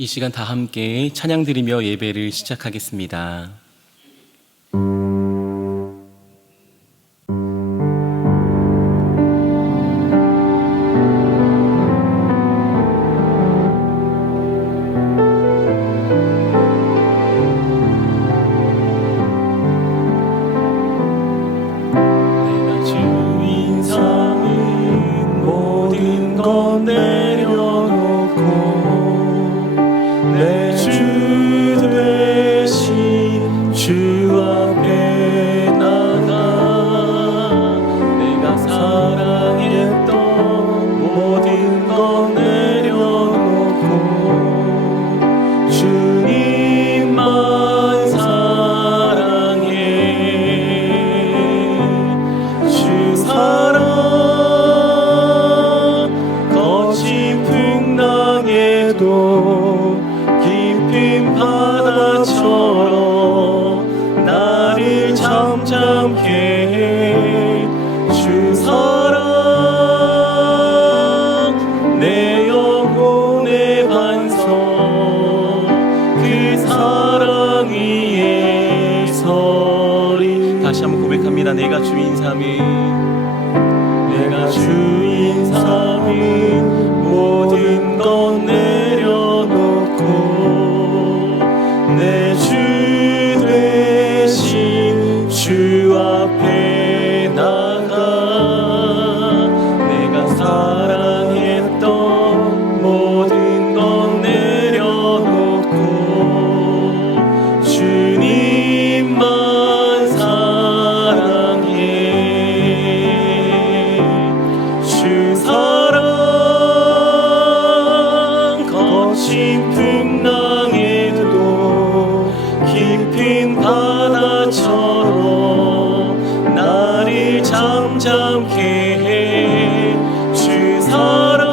이 시간 다 함께 찬양 드리며 예배를 시작하겠습니다. 내가 주인 삼은 모든 것 내려놓고 내 주 되신 주 앞에 나가 내가 사랑했던 모든 것 내려놓고 주님만 사랑해. 주 사랑 거친 풍랑에도 깊은 바다처럼 나를 잠잠케 해. 주 사랑 내 영혼의 반석 그 사랑 위에 서리. 다시 한번 고백합니다. 내가 주인 삼은 내가 주인 삼은 모든 것 내려놓고 내 주 되신 주 앞에 나가 내가 사랑했던 모든 것 내려놓고 주님만 사랑해. 주 사랑 거친 풍랑에도 깊은 바다처럼 나를 잠잠케 해. 주 사랑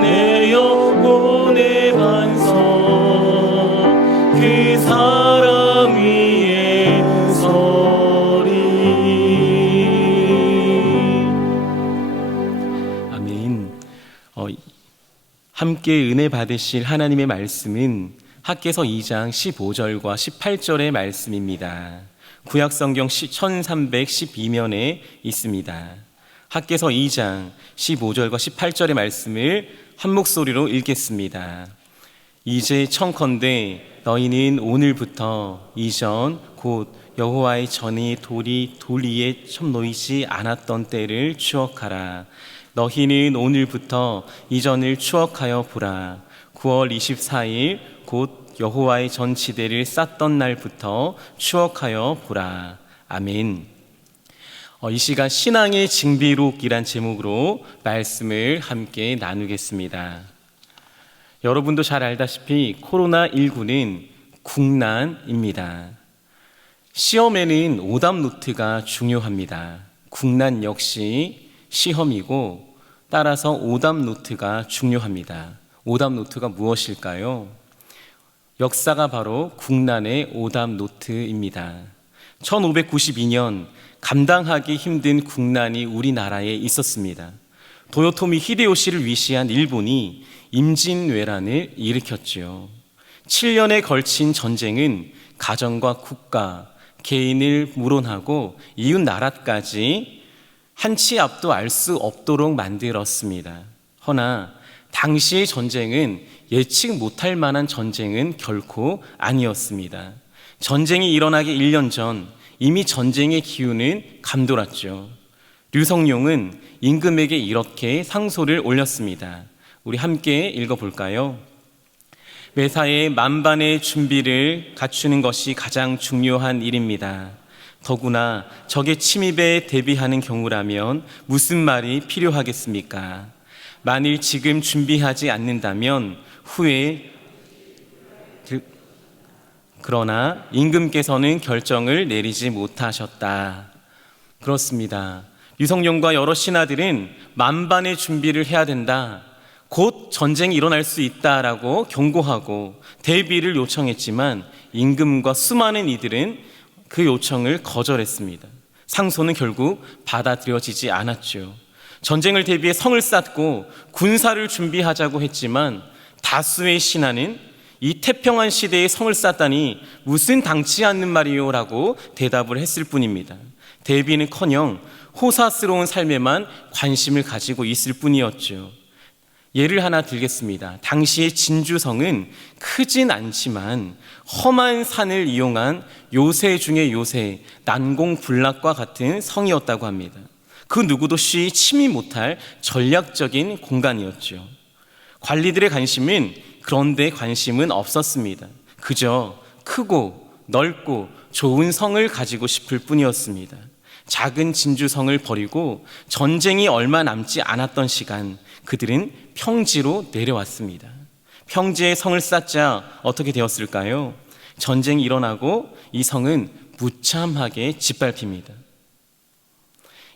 내 영혼의 반석 그 사랑 위에 서리. 아멘. 함께 은혜 받으실 하나님의 말씀은 학개서 2장 15절과 18절의 말씀입니다. 구약성경 1312면에 있습니다. 학개서 2장 15절과 18절의 말씀을 한 목소리로 읽겠습니다. 이제 청컨대 너희는 오늘부터 이전 곧 여호와의 전이 도리에 첨놓이지 않았던 때를 추억하라. 너희는 오늘부터 이전을 추억하여 보라. 9월 24일 곧 여호와의 전치대를 쌓던 날부터 추억하여 보라. 아멘. 이 시간 신앙의 징비록이란 제목으로 말씀을 함께 나누겠습니다. 여러분도 잘 알다시피 코로나19는 국난입니다. 시험에는 오답 노트가 중요합니다. 국난 역시 시험이고 따라서 오답 노트가 중요합니다. 오답 노트가 무엇일까요? 역사가 바로 국난의 오답 노트입니다. 1592년 감당하기 힘든 국난이 우리나라에 있었습니다. 도요토미 히데요시를 위시한 일본이 임진왜란을 일으켰지요. 7년에 걸친 전쟁은 가정과 국가, 개인을 물론하고 이웃 나라까지 한 치 앞도 알 수 없도록 만들었습니다. 허나 당시의 전쟁은 예측 못할 만한 전쟁은 결코 아니었습니다. 전쟁이 일어나기 1년 전 이미 전쟁의 기운은 감돌았죠. 류성룡은 임금에게 이렇게 상소를 올렸습니다. 우리 함께 읽어볼까요? 매사에 만반의 준비를 갖추는 것이 가장 중요한 일입니다. 더구나 적의 침입에 대비하는 경우라면 무슨 말이 필요하겠습니까? 만일 지금 준비하지 않는다면 후에 그러나 임금께서는 결정을 내리지 못하셨다. 그렇습니다. 류성룡과 여러 신하들은 만반의 준비를 해야 된다. 곧 전쟁이 일어날 수 있다라고 경고하고 대비를 요청했지만 임금과 수많은 이들은 그 요청을 거절했습니다. 상소는 결국 받아들여지지 않았죠. 전쟁을 대비해 성을 쌓고 군사를 준비하자고 했지만 다수의 신하는 이 태평한 시대에 성을 쌓다니 무슨 당치 않는 말이요 라고 대답을 했을 뿐입니다. 대비는커녕 호사스러운 삶에만 관심을 가지고 있을 뿐이었죠. 예를 하나 들겠습니다. 당시의 진주성은 크진 않지만 험한 산을 이용한 요새 중의 요새, 난공불락과 같은 성이었다고 합니다. 그 누구도 쉬이 침입 못할 전략적인 공간이었죠. 관리들의 관심은 그런데 관심은 없었습니다. 그저 크고 넓고 좋은 성을 가지고 싶을 뿐이었습니다. 작은 진주성을 버리고 전쟁이 얼마 남지 않았던 시간, 그들은 평지로 내려왔습니다. 평지에 성을 쌓자 어떻게 되었을까요? 전쟁이 일어나고 이 성은 무참하게 짓밟힙니다.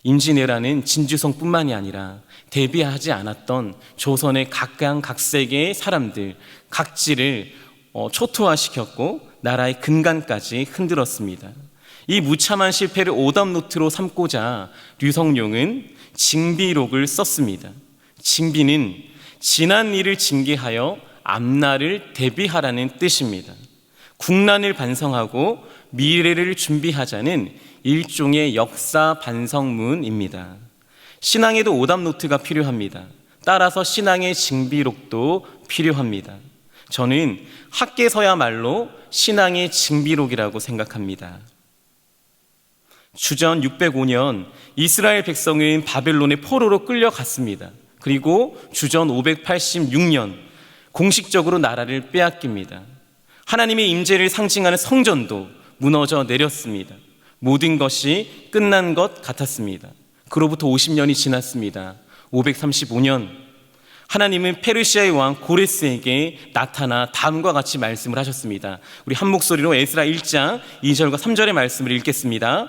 임진왜란은 진주성뿐만이 아니라 대비하지 않았던 조선의 각양각색의 사람들, 각지를 초토화시켰고 나라의 근간까지 흔들었습니다. 이 무참한 실패를 오답노트로 삼고자 류성룡은 징비록을 썼습니다. 징비는 지난 일을 징계하여 앞날을 대비하라는 뜻입니다. 국난을 반성하고 미래를 준비하자는 일종의 역사 반성문입니다. 신앙에도 오답노트가 필요합니다. 따라서 신앙의 징비록도 필요합니다. 저는 학계서야말로 신앙의 징비록이라고 생각합니다. 주전 605년 이스라엘 백성은 바벨론의 포로로 끌려갔습니다. 그리고 주전 586년 공식적으로 나라를 빼앗깁니다. 하나님의 임재를 상징하는 성전도 무너져 내렸습니다. 모든 것이 끝난 것 같았습니다. 그로부터 50년이 지났습니다. 535년 하나님은 페르시아의 왕 고레스에게 나타나 다음과 같이 말씀을 하셨습니다. 우리 한 목소리로 에스라 1장 2절과 3절의 말씀을 읽겠습니다.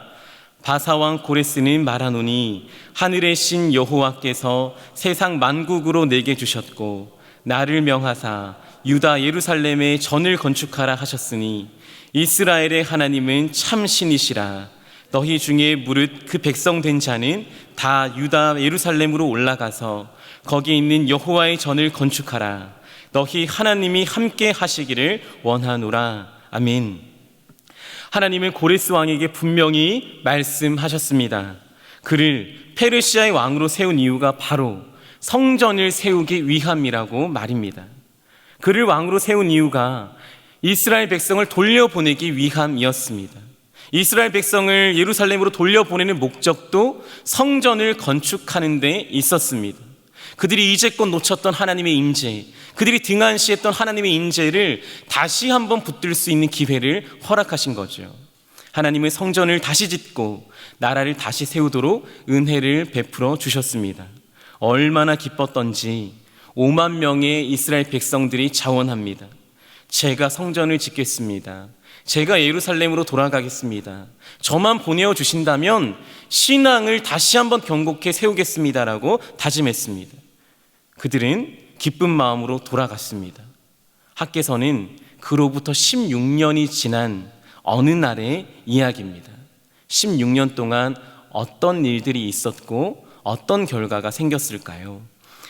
바사왕 고레스는 말하노니 하늘의 신 여호와께서 세상 만국으로 내게 주셨고 나를 명하사 유다 예루살렘에 전을 건축하라 하셨으니 이스라엘의 하나님은 참 신이시라. 너희 중에 무릇 그 백성 된 자는 다 유다 예루살렘으로 올라가서 거기 있는 여호와의 전을 건축하라. 너희 하나님이 함께 하시기를 원하노라. 아멘. 하나님은 고레스 왕에게 분명히 말씀하셨습니다. 그를 페르시아의 왕으로 세운 이유가 바로 성전을 세우기 위함이라고 말입니다. 그를 왕으로 세운 이유가 이스라엘 백성을 돌려보내기 위함이었습니다. 이스라엘 백성을 예루살렘으로 돌려보내는 목적도 성전을 건축하는 데 있었습니다. 그들이 이제껏 놓쳤던 하나님의 임재, 그들이 등한시했던 하나님의 임재를 다시 한번 붙들 수 있는 기회를 허락하신 거죠. 하나님은 성전을 다시 짓고 나라를 다시 세우도록 은혜를 베풀어 주셨습니다. 얼마나 기뻤던지 5만 명의 이스라엘 백성들이 자원합니다. 제가 성전을 짓겠습니다. 제가 예루살렘으로 돌아가겠습니다. 저만 보내어 주신다면 신앙을 다시 한번 견고히 세우겠습니다라고 다짐했습니다. 그들은 기쁜 마음으로 돌아갔습니다. 학계서는 그로부터 16년이 지난 어느 날의 이야기입니다. 16년 동안 어떤 일들이 있었고 어떤 결과가 생겼을까요?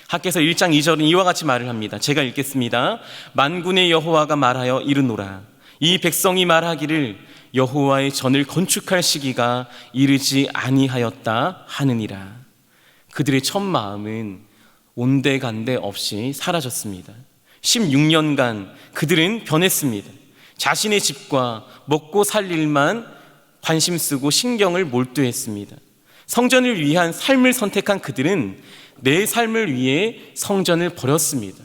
학계서 1장 2절은 이와 같이 말을 합니다. 제가 읽겠습니다. 만군의 여호와가 말하여 이르노라. 이 백성이 말하기를 여호와의 전을 건축할 시기가 이르지 아니하였다 하느니라. 그들의 첫 마음은 온데간데 없이 사라졌습니다. 16년간 그들은 변했습니다. 자신의 집과 먹고 살 일만 관심 쓰고 신경을 몰두했습니다. 성전을 위한 삶을 선택한 그들은 내 삶을 위해 성전을 버렸습니다.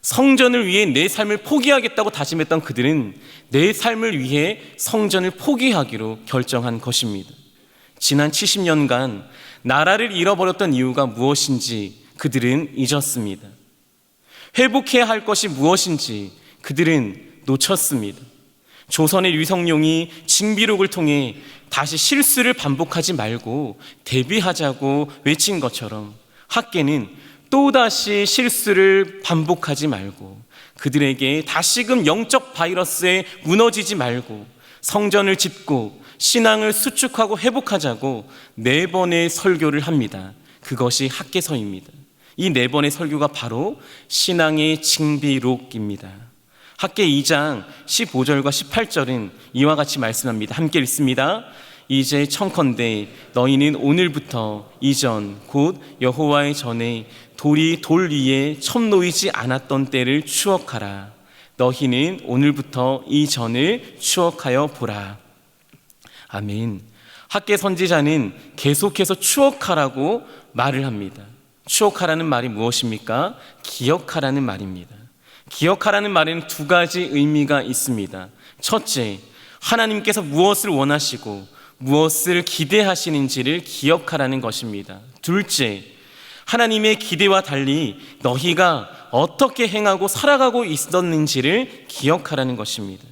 성전을 위해 내 삶을 포기하겠다고 다짐했던 그들은 내 삶을 위해 성전을 포기하기로 결정한 것입니다. 지난 70년간 나라를 잃어버렸던 이유가 무엇인지 그들은 잊었습니다. 회복해야 할 것이 무엇인지 그들은 놓쳤습니다. 조선의 류성룡이 징비록을 통해 다시 실수를 반복하지 말고 대비하자고 외친 것처럼 학계는 또다시 실수를 반복하지 말고 그들에게 다시금 영적 바이러스에 무너지지 말고 성전을 짓고 신앙을 수축하고 회복하자고 4번의 설교를 합니다. 그것이 학개서입니다. 이 4번의 설교가 바로 신앙의 징비록입니다. 학개 2장 15절과 18절은 이와 같이 말씀합니다. 함께 읽습니다. 이제 청컨대 너희는 오늘부터 이전 곧 여호와의 전에 돌이 돌 위에 첨 놓이지 않았던 때를 추억하라. 너희는 오늘부터 이 전을 추억하여 보라. 아멘. 학개 선지자는 계속해서 추억하라고 말을 합니다. 추억하라는 말이 무엇입니까? 기억하라는 말입니다. 기억하라는 말에는 2가지 의미가 있습니다. 첫째, 하나님께서 무엇을 원하시고 무엇을 기대하시는지를 기억하라는 것입니다. 둘째, 하나님의 기대와 달리 너희가 어떻게 행하고 살아가고 있었는지를 기억하라는 것입니다.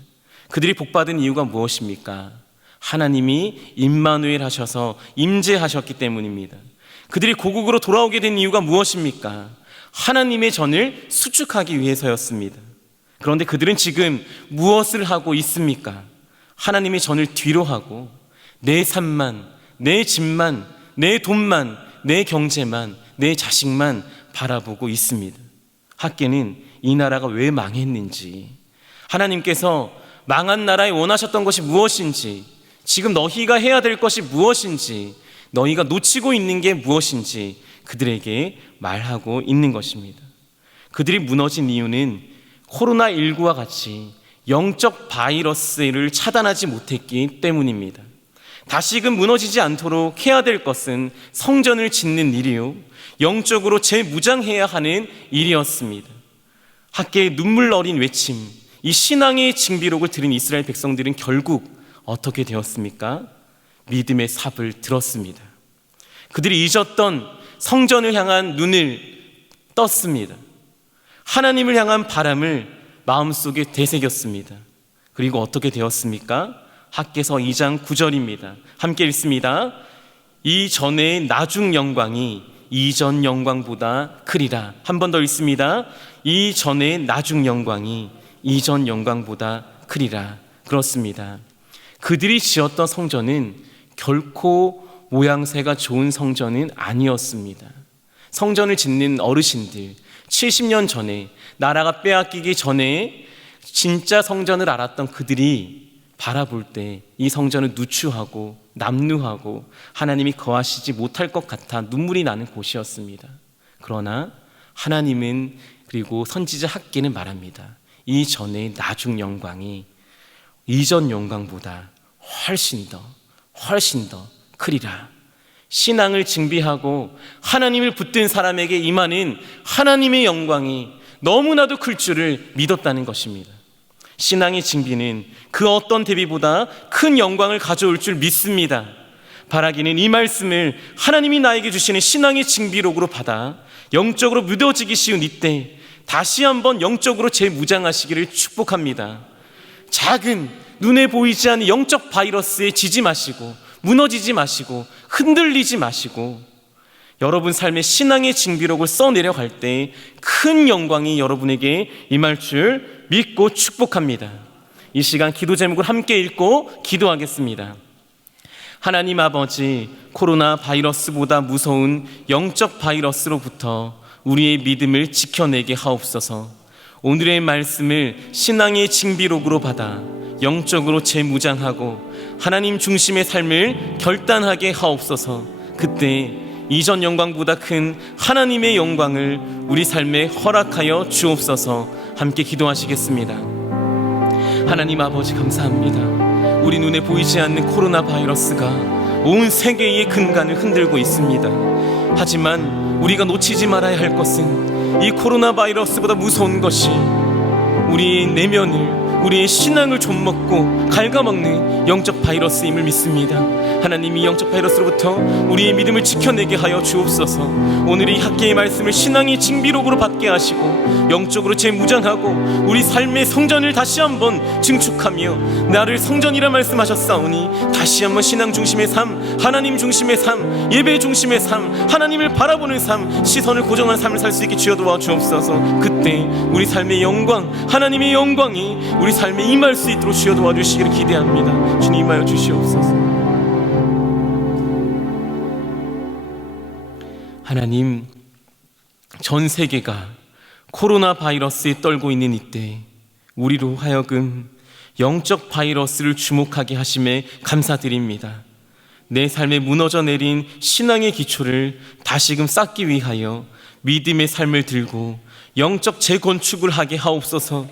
그들이 복받은 이유가 무엇입니까? 하나님이 임마누엘 하셔서 임재하셨기 때문입니다. 그들이 고국으로 돌아오게 된 이유가 무엇입니까? 하나님의 전을 수축하기 위해서였습니다. 그런데 그들은 지금 무엇을 하고 있습니까? 하나님의 전을 뒤로 하고 내 삶만, 내 집만, 내 돈만, 내 경제만, 내 자식만 바라보고 있습니다. 학개는 이 나라가 왜 망했는지, 하나님께서 망한 나라에 원하셨던 것이 무엇인지, 지금 너희가 해야 될 것이 무엇인지, 너희가 놓치고 있는 게 무엇인지 그들에게 말하고 있는 것입니다. 그들이 무너진 이유는 코로나19와 같이 영적 바이러스를 차단하지 못했기 때문입니다. 다시금 무너지지 않도록 해야 될 것은 성전을 짓는 일이요, 영적으로 재무장해야 하는 일이었습니다. 학개의 눈물 어린 외침, 이 신앙의 징비록을 들은 이스라엘 백성들은 결국 어떻게 되었습니까? 믿음의 삽을 들었습니다. 그들이 잊었던 성전을 향한 눈을 떴습니다. 하나님을 향한 바람을 마음속에 되새겼습니다. 그리고 어떻게 되었습니까? 학개서 2장 9절입니다. 함께 읽습니다. 이전의 나중 영광이 이전 영광보다 크리라. 한 번 더 읽습니다. 이전의 나중 영광이 이전 영광보다 크리라. 그렇습니다. 그들이 지었던 성전은 결코 모양새가 좋은 성전은 아니었습니다. 성전을 짓는 어르신들, 70년 전에 나라가 빼앗기기 전에 진짜 성전을 알았던 그들이 바라볼 때 이 성전은 누추하고 남루하고 하나님이 거하시지 못할 것 같아 눈물이 나는 곳이었습니다. 그러나 하나님은, 그리고 선지자 학개는 말합니다. 이전의 나중 영광이 이전 영광보다 훨씬 더 크리라. 신앙을 징비하고 하나님을 붙든 사람에게 임하는 하나님의 영광이 너무나도 클 줄을 믿었다는 것입니다. 신앙의 징비는 그 어떤 대비보다 큰 영광을 가져올 줄 믿습니다. 바라기는 이 말씀을 하나님이 나에게 주시는 신앙의 징비록으로 받아 영적으로 무뎌지기 쉬운 이때 다시 한번 영적으로 재무장하시기를 축복합니다. 작은 눈에 보이지 않는 영적 바이러스에 지지 마시고 무너지지 마시고 흔들리지 마시고 여러분 삶의 신앙의 징비록을 써내려갈 때 큰 영광이 여러분에게 임할 줄 믿고 축복합니다. 이 시간 기도 제목을 함께 읽고 기도하겠습니다. 하나님 아버지, 코로나 바이러스보다 무서운 영적 바이러스로부터 우리의 믿음을 지켜내게 하옵소서. 오늘의 말씀을 신앙의 징비록으로 받아 영적으로 재무장하고 하나님 중심의 삶을 결단하게 하옵소서. 그때 이전 영광보다 큰 하나님의 영광을 우리 삶에 허락하여 주옵소서. 함께 기도하시겠습니다. 하나님 아버지 감사합니다. 우리 눈에 보이지 않는 코로나 바이러스가 온 세계의 근간을 흔들고 있습니다. 하지만 우리가 놓치지 말아야 할 것은 이 코로나 바이러스보다 무서운 것이 우리의 내면을, 우리의 신앙을 좀먹고 갉아먹는 영적 바이러스임을 믿습니다. 하나님이 영적 바이러스로부터 우리의 믿음을 지켜내게 하여 주옵소서. 오늘 이 학개의 말씀을 신앙의 징비록으로 받게 하시고 영적으로 재무장하고 우리 삶의 성전을 다시 한번 증축하며 나를 성전이라 말씀하셨사오니 다시 한번 신앙 중심의 삶, 하나님 중심의 삶, 예배 중심의 삶, 하나님을 바라보는 삶, 시선을 고정한 삶을 살 수 있게 주여 도와 주옵소서. 그때 우리 삶의 영광, 하나님의 영광이 우리 삶에 임할 수 있도록 주여 도와주시기를 기대합니다. 주님 임하여 주시옵소서. 하나님, 전 세계가 코로나 바이러스에 떨고 있는 이때 우리로 하여금 영적 바이러스를 주목하게 하심에 감사드립니다. 내 삶에 무너져 내린 신앙의 기초를 다시금 쌓기 위하여 믿음의 삶을 들고 영적 재건축을 하게 하옵소서.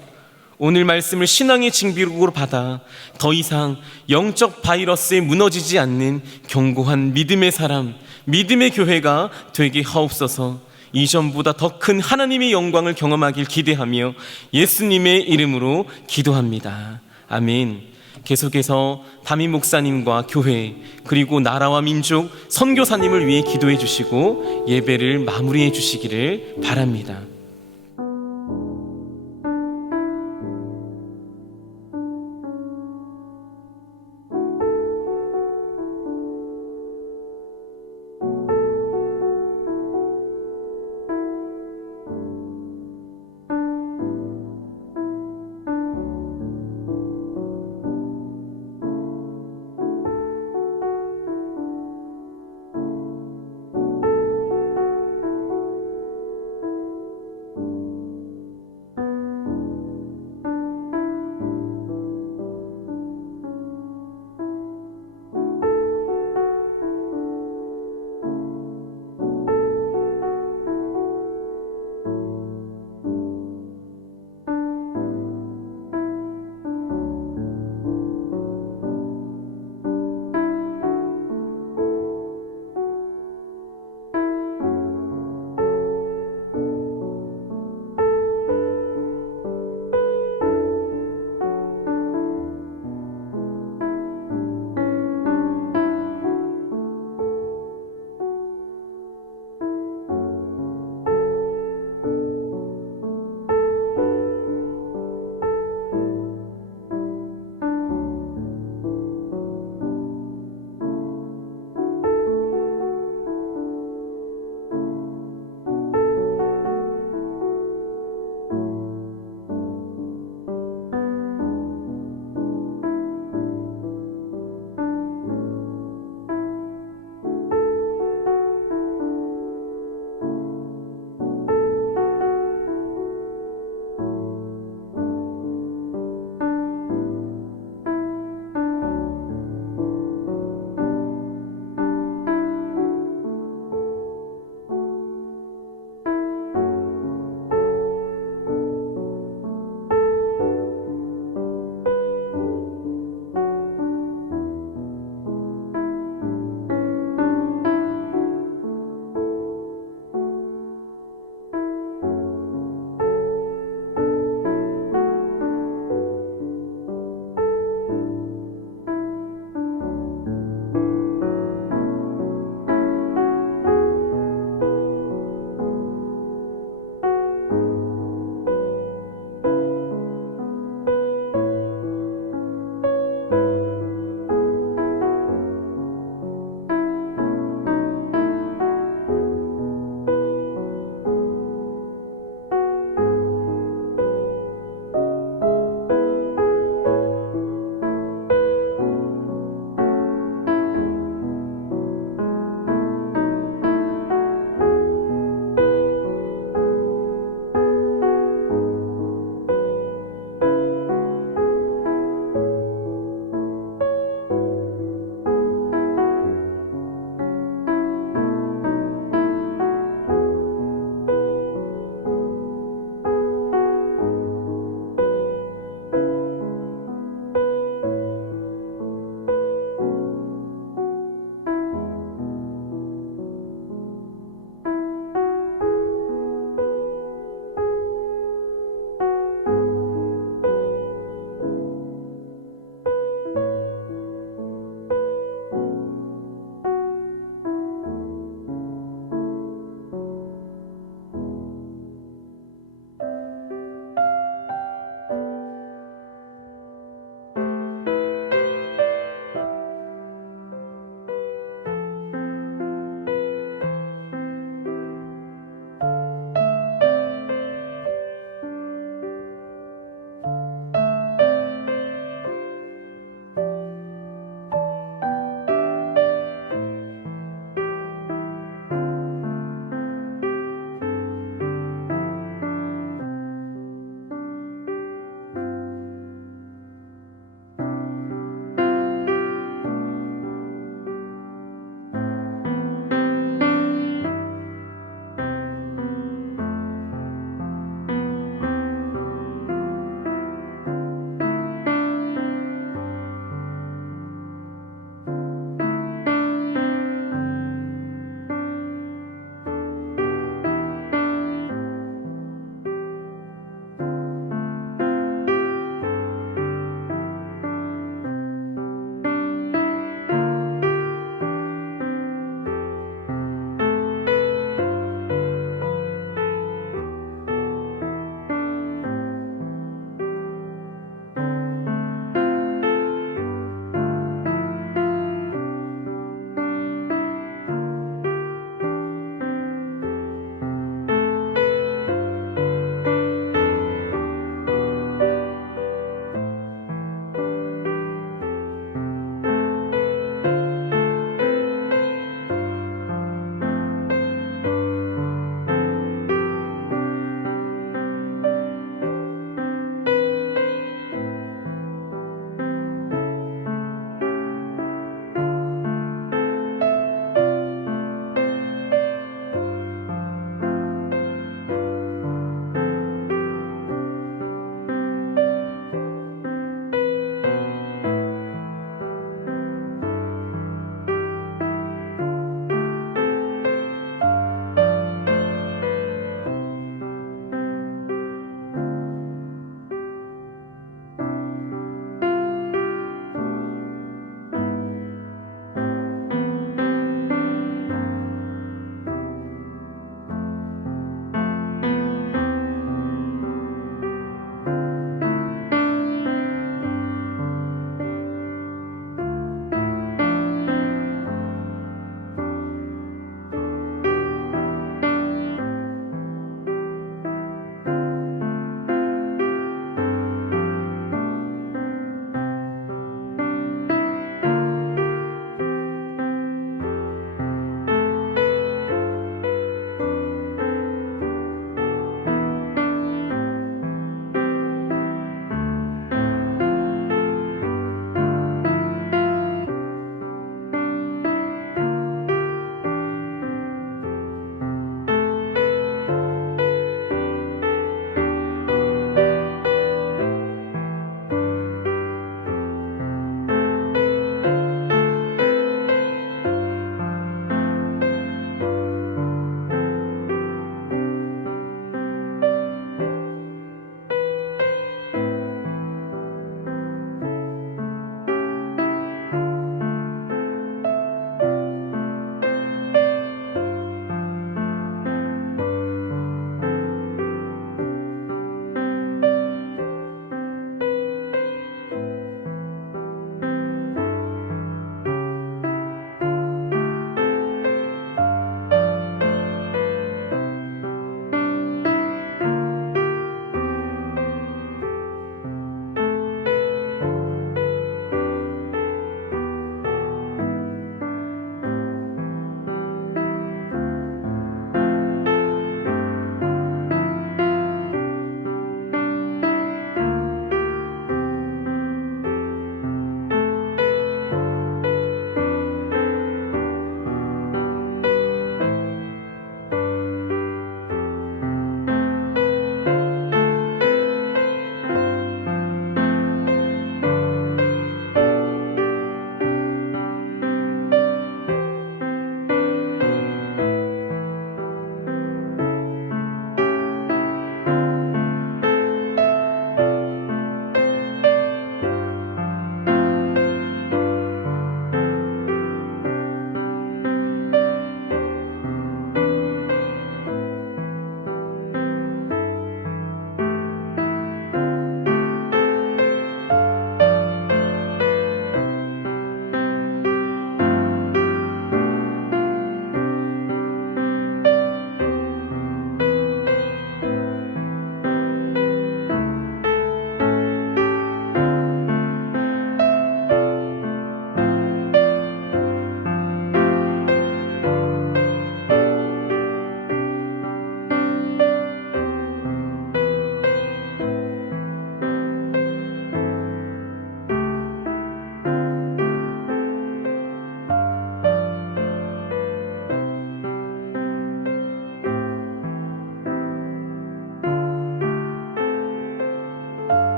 오늘 말씀을 신앙의 징비록으로 받아 더 이상 영적 바이러스에 무너지지 않는 견고한 믿음의 사람, 믿음의 교회가 되게 하옵소서. 이전보다 더 큰 하나님의 영광을 경험하길 기대하며 예수님의 이름으로 기도합니다. 아멘. 계속해서 담임 목사님과 교회 그리고 나라와 민족 선교사님을 위해 기도해 주시고 예배를 마무리해 주시기를 바랍니다.